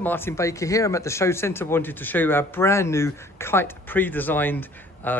Martin Baker here. I'm at the show centre. Wanted to show you our brand new Kite pre-designed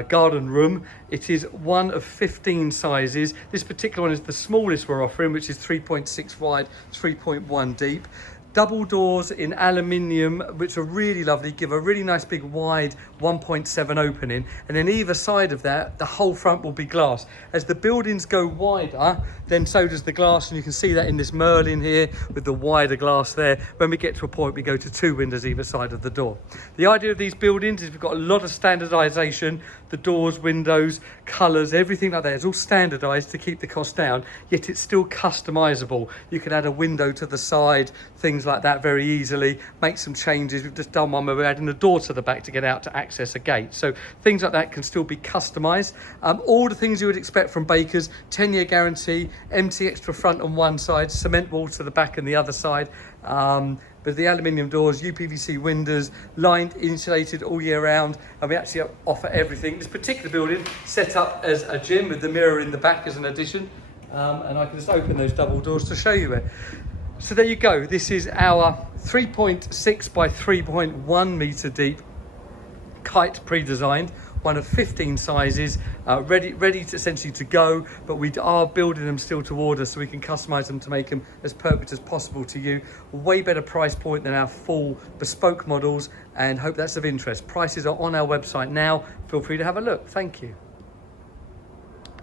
garden room. It is one of 15 sizes. This particular one is the smallest we're offering, which is 3.6 wide, 3.1 deep. Double doors in aluminium, which are really lovely, give a really nice big wide 1.7 opening, and then either side of that the whole front will be glass. As the buildings go wider, then so does the glass, and you can see that in this Merlin here with the wider glass there. When we get to a point, we go to 2 windows either side of the door. The idea of these buildings is we've got a lot of standardisation. The doors, windows, colours, everything like that is all standardised to keep the cost down, yet it's still customisable. You can add a window to the side, things like that very easily, make some changes. We've just done one where we're adding a door to the back to get out to access a gate. So things like that can still be customised. All the things you would expect from Bakers: 10-year guarantee, empty extra front on one side, cement wall to the back and the other side. But the aluminium doors, UPVC windows, lined, insulated all year round, and we actually offer everything. This particular building set up as a gym with the mirror in the back as an addition, and I can just open those double doors to show you it. So there you go. This is our 3.6 by 3.1 metre deep Kite pre-designed, one of 15 sizes, ready to essentially to go, but we are building them still to order so we can customize them to make them as perfect as possible to you. Way better price point than our full bespoke models, and hope that's of interest. Prices are on our website now. Feel free to have a look. Thank you.